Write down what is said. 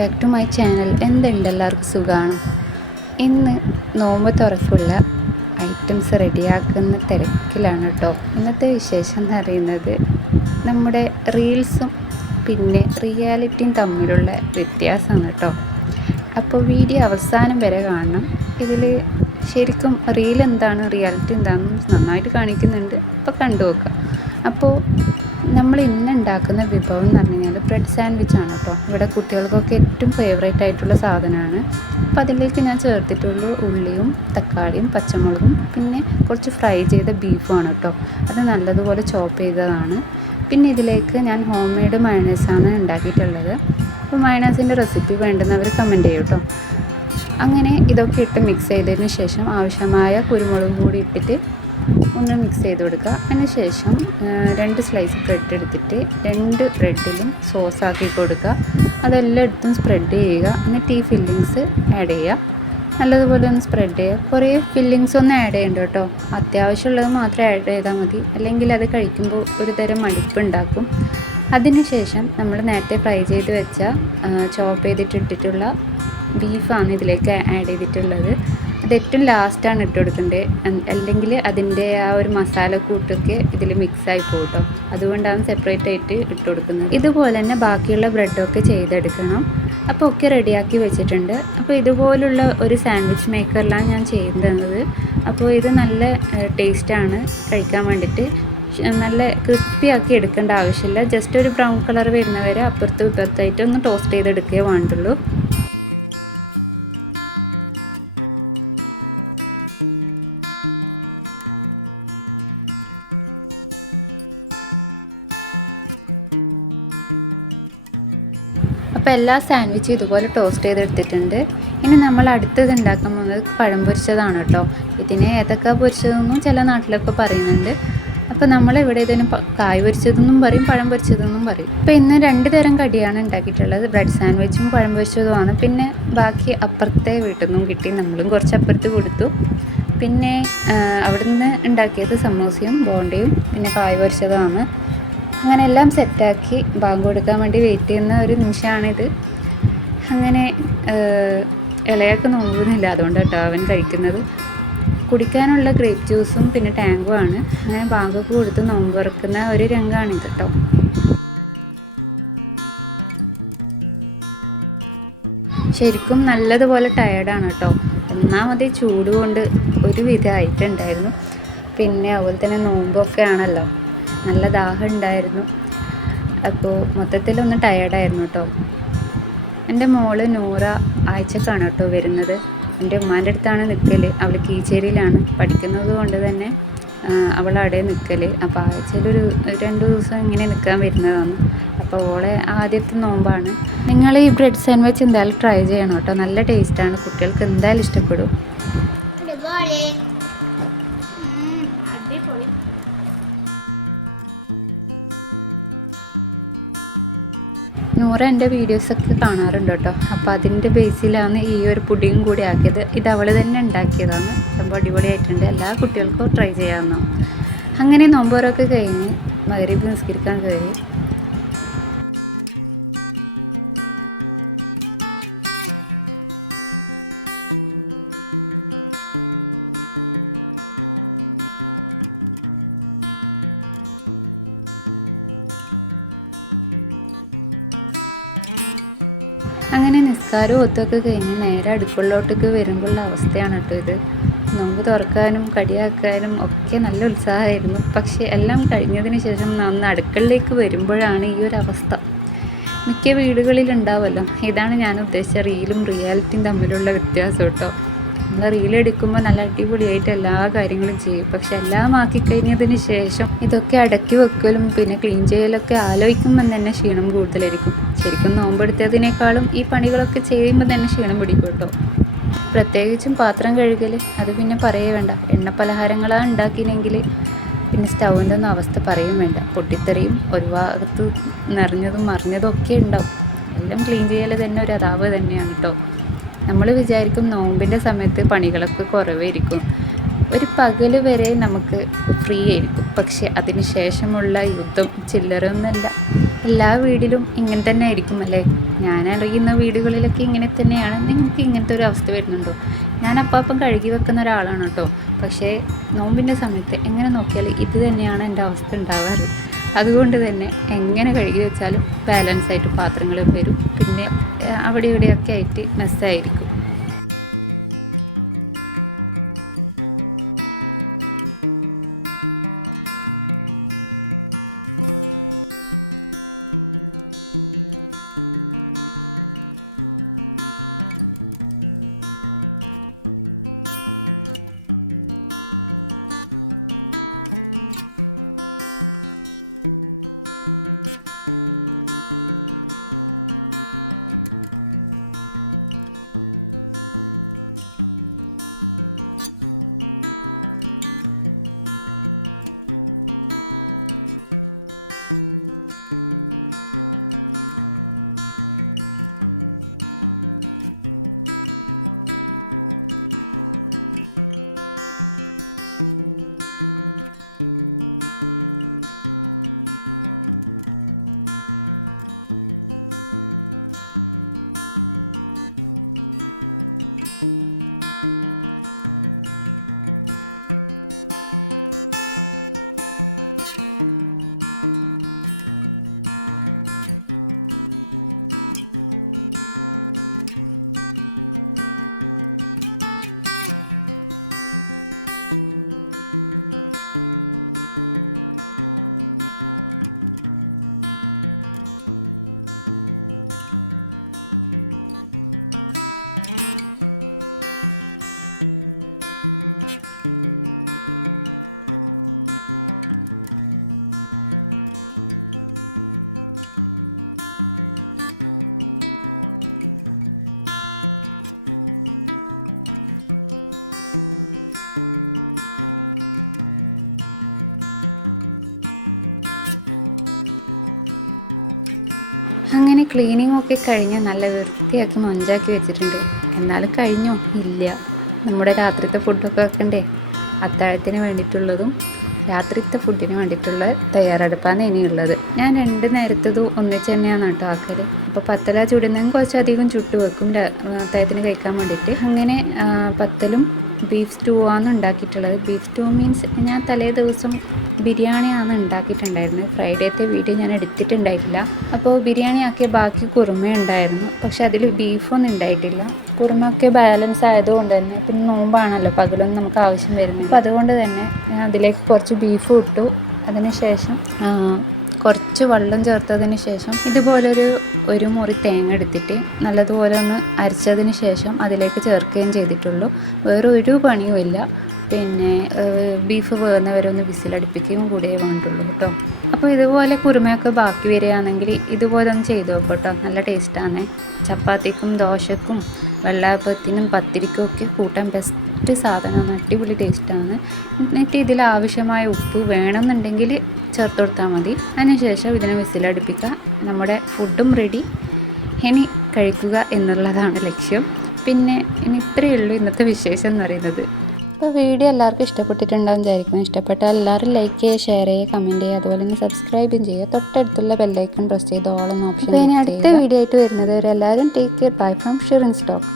Back to my channel. എന്തുണ്ട്, എല്ലാവർക്കും സുഖമാണ്. ഇന്ന് നോമ്പ് തുറക്കുള്ള ഐറ്റംസ് റെഡിയാക്കുന്ന തിരക്കിലാണ് കേട്ടോ. ഇന്നത്തെ വിശേഷം എന്ന് പറയുന്നത് നമ്മുടെ റീൽസും പിന്നെ റിയാലിറ്റിയും തമ്മിലുള്ള വ്യത്യാസമാണ് കേട്ടോ. അപ്പോൾ വീഡിയോ അവസാനം വരെ കാണണം. ഇതിൽ ശരിക്കും റീൽ എന്താണ് റിയാലിറ്റി എന്താണെന്ന് നന്നായിട്ട് കാണിക്കുന്നുണ്ട്. അപ്പോൾ കണ്ടു നോക്കാം. അപ്പോൾ നമ്മൾ ഇന്ന് ഉണ്ടാക്കുന്ന വിഭവം എന്ന് പറഞ്ഞു കഴിഞ്ഞാൽ ബ്രെഡ് സാൻഡ്വിച്ചാണ് കേട്ടോ. ഇവിടെ കുട്ടികൾക്കൊക്കെ ഏറ്റവും ഫേവറേറ്റ് ആയിട്ടുള്ള സാധനമാണ്. അപ്പോൾ അതിലേക്ക് ഞാൻ ചേർത്തിട്ടുള്ള ഉള്ളിയും തക്കാളിയും പച്ചമുളകും പിന്നെ കുറച്ച് ഫ്രൈ ചെയ്ത ബീഫുമാണ് കേട്ടോ. അത് നല്ലതുപോലെ ചോപ്പ് ചെയ്തതാണ്. പിന്നെ ഇതിലേക്ക് ഞാൻ ഹോം മെയ്ഡ് മയണൈസാണ് ഉണ്ടാക്കിയിട്ടുള്ളത്. അപ്പോൾ മയണൈസിൻ്റെ റെസിപ്പി വേണ്ടുന്നവർ കമൻറ്റ് ചെയ്യും കേട്ടോ. അങ്ങനെ ഇതൊക്കെ ഇട്ട് മിക്സ് ചെയ്തതിന് ശേഷം ആവശ്യമായ കുരുമുളക് കൂടി ഇട്ടിട്ട് ഒന്ന് മിക്സ് ചെയ്ത് കൊടുക്കുക. അതിന് ശേഷം 2 സ്ലൈസ് ബ്രെഡ് എടുത്തിട്ട് 2 ബ്രെഡിലും സോസ് ആക്കി കൊടുക്കുക. അതെല്ലായിടത്തും സ്പ്രെഡ് ചെയ്യുക. എന്നിട്ട് ഈ ഫില്ലിങ്സ് ആഡ് ചെയ്യുക. നല്ലതുപോലെ ഒന്ന് സ്പ്രെഡ് ചെയ്യുക. കുറേ ഫില്ലിങ്സ് ഒന്നും ആഡ് ചെയ്യണ്ട കേട്ടോ. അത്യാവശ്യമുള്ളത് മാത്രം ആഡ് ചെയ്താൽ മതി. അല്ലെങ്കിൽ അത് കഴിക്കുമ്പോൾ ഒരു തരം മടുപ്പുണ്ടാക്കും. അതിനുശേഷം നമ്മൾ നേരത്തെ ഫ്രൈ ചെയ്ത് വെച്ച ചോപ്പ് ചെയ്തിട്ടിട്ടുള്ള ബീഫാണ് ഇതിലേക്ക് ആഡ് ചെയ്തിട്ടുള്ളത്. അത് ഏറ്റവും ലാസ്റ്റാണ് ഇട്ട് കൊടുക്കേണ്ടത്. അല്ലെങ്കിൽ അതിൻ്റെ ആ ഒരു മസാല കൂട്ടൊക്കെ ഇതിൽ മിക്സായി പോകും കേട്ടോ. അതുകൊണ്ടാണ് സെപ്പറേറ്റ് ആയിട്ട് ഇട്ട് കൊടുക്കുന്നത്. ഇതുപോലെ തന്നെ ബാക്കിയുള്ള ബ്രെഡൊക്കെ ചെയ്തെടുക്കണം. അപ്പോൾ ഒക്കെ റെഡിയാക്കി വെച്ചിട്ടുണ്ട്. അപ്പോൾ ഇതുപോലുള്ള ഒരു സാൻഡ്വിച്ച് മേക്കറിലാണ് ഞാൻ ചെയ്ത് തന്നത്. അപ്പോൾ ഇത് നല്ല ടേസ്റ്റാണ് കഴിക്കാൻ വേണ്ടിയിട്ട്. നല്ല ക്രിസ്പി ആക്കി എടുക്കേണ്ട ആവശ്യമില്ല. ജസ്റ്റ് ഒരു ബ്രൗൺ കളർ വരുന്നവരെ അപ്പുറത്തും ഇപ്പുറത്തായിട്ട് ഒന്ന് ടോസ്റ്റ് ചെയ്തെടുക്കുകയേ വേണ്ടുള്ളൂ. അപ്പോൾ എല്ലാ സാൻഡ്വിച്ചും ഇതുപോലെ ടോസ്റ്റ് ചെയ്തെടുത്തിട്ടുണ്ട്. ഇനി നമ്മൾ അടുത്തത് ഉണ്ടാക്കാൻ പോകുന്നത് പഴം പൊരിച്ചതാണ് കേട്ടോ. ഇതിനെ ഏതൊക്കെ പൊരിച്ചതെന്നും ചില നാട്ടിലൊക്കെ പറയുന്നുണ്ട്. അപ്പോൾ നമ്മളിവിടെ ഇതിന് കായ് പൊരിച്ചതെന്നും പറയും, പഴം പൊരിച്ചതെന്നും പറയും. അപ്പോൾ ഇന്ന് 2 തരം കടിയാണ് ഉണ്ടാക്കിയിട്ടുള്ളത്. ബ്രെഡ് സാൻഡ്വിച്ചും പഴം പൊരിച്ചതുമാണ്. പിന്നെ ബാക്കി അപ്പുറത്തെ വീട്ടിൽ നിന്നും കിട്ടി. നമ്മളും കുറച്ച് അപ്പുറത്ത് കൊടുത്തു. പിന്നെ അവിടുന്ന് ഉണ്ടാക്കിയത് സമോസയും ബോണ്ടയും പിന്നെ കായ് പൊരിച്ചതുമാണ്. അങ്ങനെ എല്ലാം സെറ്റാക്കി ബാങ്ക് കൊടുക്കാൻ വേണ്ടി വെയിറ്റ് ചെയ്യുന്ന ഒരു നിമിഷമാണിത്. അങ്ങനെ ഇളയൊക്കെ നോക്കുന്നില്ല, അതുകൊണ്ട് കേട്ടോ അവൻ കഴിക്കുന്നത്. കുടിക്കാനുള്ള ഗ്രേപ്പ് ജ്യൂസും പിന്നെ ടാങ്കുമാണ്. അങ്ങനെ ബാങ്കൊക്കെ കൊടുത്ത് നോമ്പ് തുറക്കുന്ന ഒരു രംഗമാണിത് കേട്ടോ. ശരിക്കും നല്ലതുപോലെ ടയേർഡാണ് കേട്ടോ. ഒന്നാമത് ചൂട് കൊണ്ട് ഒരു വിധമായിട്ടുണ്ടായിരുന്നു. പിന്നെ അതുപോലെ തന്നെ നോമ്പൊക്കെ ആണല്ലോ, നല്ല ദാഹം ഉണ്ടായിരുന്നു. അപ്പോൾ മൊത്തത്തിലൊന്ന് ടയേർഡായിരുന്നു കേട്ടോ. എൻ്റെ മോള് നൂറ ആഴ്ചക്കാണ് കേട്ടോ വരുന്നത്. എൻ്റെ ഉമ്മാൻ്റെ അടുത്താണ് നിൽക്കൽ. അവൾ കീച്ചേരിയിലാണ് പഠിക്കുന്നത് കൊണ്ട് തന്നെ അവളവിടെ നിൽക്കൽ. അപ്പോൾ ആഴ്ചയിലൊരു 2 ദിവസം ഇങ്ങനെ നിൽക്കാൻ വരുന്നതാണ്. അപ്പോൾ ഓളെ ആദ്യത്തെ നോമ്പാണ്. നിങ്ങൾ ഈ ബ്രെഡ് സാൻഡ്വിച്ച് എന്തായാലും ട്രൈ ചെയ്യണം കേട്ടോ. നല്ല ടേസ്റ്റാണ്. കുട്ടികൾക്ക് എന്തായാലും ഇഷ്ടപ്പെടും. നൂറ എൻ്റെ വീഡിയോസൊക്കെ കാണാറുണ്ട് കേട്ടോ. അപ്പോൾ അതിൻ്റെ ബേസിലാണ് ഈ ഒരു പുഡിങ് കൂടി ആക്കിയത്. ഇത് അവൾ തന്നെ ഉണ്ടാക്കിയതാണ്. അപ്പോൾ അടിപൊളിയായിട്ടുണ്ട്. എല്ലാ കുട്ടികൾക്കും ട്രൈ ചെയ്യാവുന്ന. അങ്ങനെ നോമ്പോറൊക്കെ കഴിഞ്ഞ് മഗ്‌രിബ് നിസ്കരിക്കാൻ കഴിഞ്ഞു. അങ്ങനെ നിസ്കാരവും ഒത്തൊക്കെ കഴിഞ്ഞ് നേരെ അടുക്കളയിലോട്ടൊക്കെ വരുമ്പോഴുള്ള അവസ്ഥയാണ് കേട്ടോ ഇത്. നോമ്പ് തുറക്കാനും കടിയാക്കാനും ഒക്കെ നല്ല ഉത്സാഹമായിരുന്നു. പക്ഷേ എല്ലാം കഴിഞ്ഞതിന് ശേഷം നമ്മൾ അടുക്കളയിലേക്ക് വരുമ്പോഴാണ് ഈ ഒരു അവസ്ഥ. മിക്ക വീടുകളിലുണ്ടാവുമല്ലോ. ഇതാണ് ഞാൻ ഉദ്ദേശിച്ച റീലും റിയാലിറ്റിയും തമ്മിലുള്ള വ്യത്യാസം കേട്ടോ. നമ്മൾ റീലെടുക്കുമ്പോൾ നല്ല അടിപൊളിയായിട്ട് എല്ലാ കാര്യങ്ങളും ചെയ്യും. പക്ഷെ എല്ലാം ആക്കി കഴിഞ്ഞതിന് ശേഷം ഇതൊക്കെ അടക്കി വെക്കലും പിന്നെ ക്ലീൻ ചെയ്യലൊക്കെ ആലോചിക്കുമ്പോൾ തന്നെ ക്ഷീണം കൂടുതലായിരിക്കും. ശരിക്കും നോമ്പെടുത്തതിനേക്കാളും ഈ പണികളൊക്കെ ചെയ്യുമ്പോൾ തന്നെ ക്ഷീണം പിടിക്കും കേട്ടോ. പ്രത്യേകിച്ചും പാത്രം കഴുകൽ, അത് പിന്നെ പറയേ വേണ്ട. എണ്ണ പലഹാരങ്ങളാണ് ഉണ്ടാക്കിയെങ്കിൽ പിന്നെ സ്റ്റൗവിൻ്റെ ഒന്നും അവസ്ഥ പറയും വേണ്ട. പൊട്ടിത്തെറിയും ഒരു ഭാഗത്ത് നിറഞ്ഞതും മറിഞ്ഞതും ഒക്കെ ഉണ്ടാവും. എല്ലാം ക്ലീൻ ചെയ്യൽ തന്നെ ഒരു അതാവ് തന്നെയാണ് കേട്ടോ. നമ്മൾ വിചാരിക്കും നോമ്പിൻ്റെ സമയത്ത് പണികളൊക്കെ കുറവായിരിക്കും. ഒരു പകൽ വരെ നമുക്ക് ഫ്രീ ആയിരിക്കും. പക്ഷെ അതിന് ശേഷമുള്ള യുദ്ധം ചില്ലറൊന്നുമല്ല. എല്ലാ വീടിലും ഇങ്ങനെ തന്നെ ആയിരിക്കും അല്ലേ? ഞാൻ അറിയുന്ന വീടുകളിലൊക്കെ ഇങ്ങനെ തന്നെയാണ്. നിങ്ങൾക്ക് ഇങ്ങനത്തെ ഒരു അവസ്ഥ വരുന്നുണ്ടോ? ഞാൻ അപ്പം കഴുകി വെക്കുന്ന ഒരാളാണ് കേട്ടോ. പക്ഷേ നോമ്പിൻ്റെ സമയത്ത് എങ്ങനെ നോക്കിയാലും ഇത് തന്നെയാണ് എൻ്റെ അവസ്ഥ ഉണ്ടാകാറ്. അതുകൊണ്ട് തന്നെ എങ്ങനെ കഴുകി വെച്ചാലും ബാലൻസ് ആയിട്ട് പാത്രങ്ങൾ വരും. പിന്നെ അവിടെ ഇവിടെയൊക്കെ ആയിട്ട് മെസ്സായിരിക്കും. അങ്ങനെ ക്ലീനിങ് ഒക്കെ കഴിഞ്ഞ് നല്ല വൃത്തിയാക്കി മൊഞ്ചാക്കി വെച്ചിട്ടുണ്ട്. എന്നാലും കഴിഞ്ഞോ? ഇല്ല. നമ്മുടെ രാത്രിത്തെ ഫുഡൊക്കെ വെക്കണ്ടേ? അത്താഴത്തിന് വേണ്ടിയിട്ടുള്ളതും രാത്രിത്തെ ഫുഡിന് വേണ്ടിയിട്ടുള്ള തയ്യാറെടുപ്പാണ് ഇനിയുള്ളത്. ഞാൻ 2 നേരത്തതും ഒന്നിച്ച് തന്നെയാണ് കേട്ടോ ആക്കൽ. അപ്പോൾ പത്തല ചുടുന്നെങ്കിൽ കുറച്ചധികം ചുട്ട് വെക്കും അത്താഴത്തിന് കഴിക്കാൻ വേണ്ടിയിട്ട്. അങ്ങനെ പത്തലും ബീഫ് സ്റ്റൂ ആണ് ഉണ്ടാക്കിയിട്ടുള്ളത്. ബീഫ് സ്റ്റൂ മീൻസ് ഞാൻ തലേ ദിവസം ബിരിയാണിയാണ് ഉണ്ടാക്കിയിട്ടുണ്ടായിരുന്നത്. ഫ്രൈഡേത്തെ വീഡിയോ ഞാൻ എടുത്തിട്ടുണ്ടായിട്ടില്ല. അപ്പോൾ ബിരിയാണി ആക്കിയ ബാക്കി കുറുമ ഉണ്ടായിരുന്നു. പക്ഷെ അതിൽ ബീഫൊന്നും ഉണ്ടായിട്ടില്ല. കുറുമ ഒക്കെ ബാലൻസ് ആയതുകൊണ്ട് തന്നെ, പിന്നെ നോമ്പാണല്ലോ, പകലൊന്നും നമുക്ക് ആവശ്യം വരുന്നത്. അപ്പോൾ അതുകൊണ്ട് തന്നെ ഞാൻ അതിലേക്ക് കുറച്ച് ബീഫ് ഇട്ടു. അതിനുശേഷം കുറച്ച് വെള്ളം ചേർത്തതിന് ശേഷം ഒരു മുറി തേങ്ങ എടുത്തിട്ട് നല്ലതുപോലെ ഒന്ന് അരച്ചതിന് ശേഷം അതിലേക്ക് ചേർക്കുകയും ചെയ്തിട്ടുള്ളൂ. വേറെ ഒരു പണിയുമില്ല. പിന്നെ ബീഫ് വേകുന്നവരൊന്ന് വിസിലടിപ്പിക്കുകയും കൂടെ വേണ്ടുള്ളൂ കേട്ടോ. അപ്പോൾ ഇതുപോലെ കുറുമയൊക്കെ ബാക്കി വരികയാണെങ്കിൽ ഇതുപോലെ ഒന്ന് ചെയ്ത് നോക്കാം കേട്ടോ. നല്ല ടേസ്റ്റാണ്. ചപ്പാത്തിക്കും ദോശക്കും വെള്ളാപ്പത്തിനും പത്തിരിക്കും ഒക്കെ കൂട്ടാൻ ബെസ്റ്റ് സാധനമാണ്. അടിപൊളി ടേസ്റ്റാണ്. എന്നിട്ട് ഇതിൽ ആവശ്യമായ ഉപ്പ് വേണമെന്നുണ്ടെങ്കിൽ ചേർത്ത് കൊടുത്താൽ മതി. അതിനുശേഷം ഇതിനെ വിസിലടിപ്പിക്കുക. നമ്മുടെ ഫുഡും റെഡി. ഇനി കഴിക്കുക എന്നുള്ളതാണ് ലക്ഷ്യം. പിന്നെ ഇനി ഇത്രയേ ഉള്ളൂ ഇന്നത്തെ വിശേഷം എന്ന് പറയുന്നത്. അപ്പോൾ വീഡിയോ എല്ലാവർക്കും ഇഷ്ടപ്പെട്ടിട്ടുണ്ടാവും വിചാരിക്കുന്നു. ഇഷ്ടപ്പെട്ടാൽ എല്ലാവരും ലൈക്ക് ചെയ്യുക, ഷെയർ ചെയ്യുക, കമൻറ്റ് ചെയ്യുക, അതുപോലെ തന്നെ സബ്സ്ക്രൈബും ചെയ്യുക. തൊട്ടടുത്തുള്ള ബെല്ലൈക്കൺ പ്രസ് ചെയ്ത് ഓൾ എന്ന ഓപ്ഷൻ. ഇനി അടുത്ത വീഡിയോ ആയിട്ട് വരുന്നത് വരെ എല്ലാവരും take care. Bye from Shirin stock.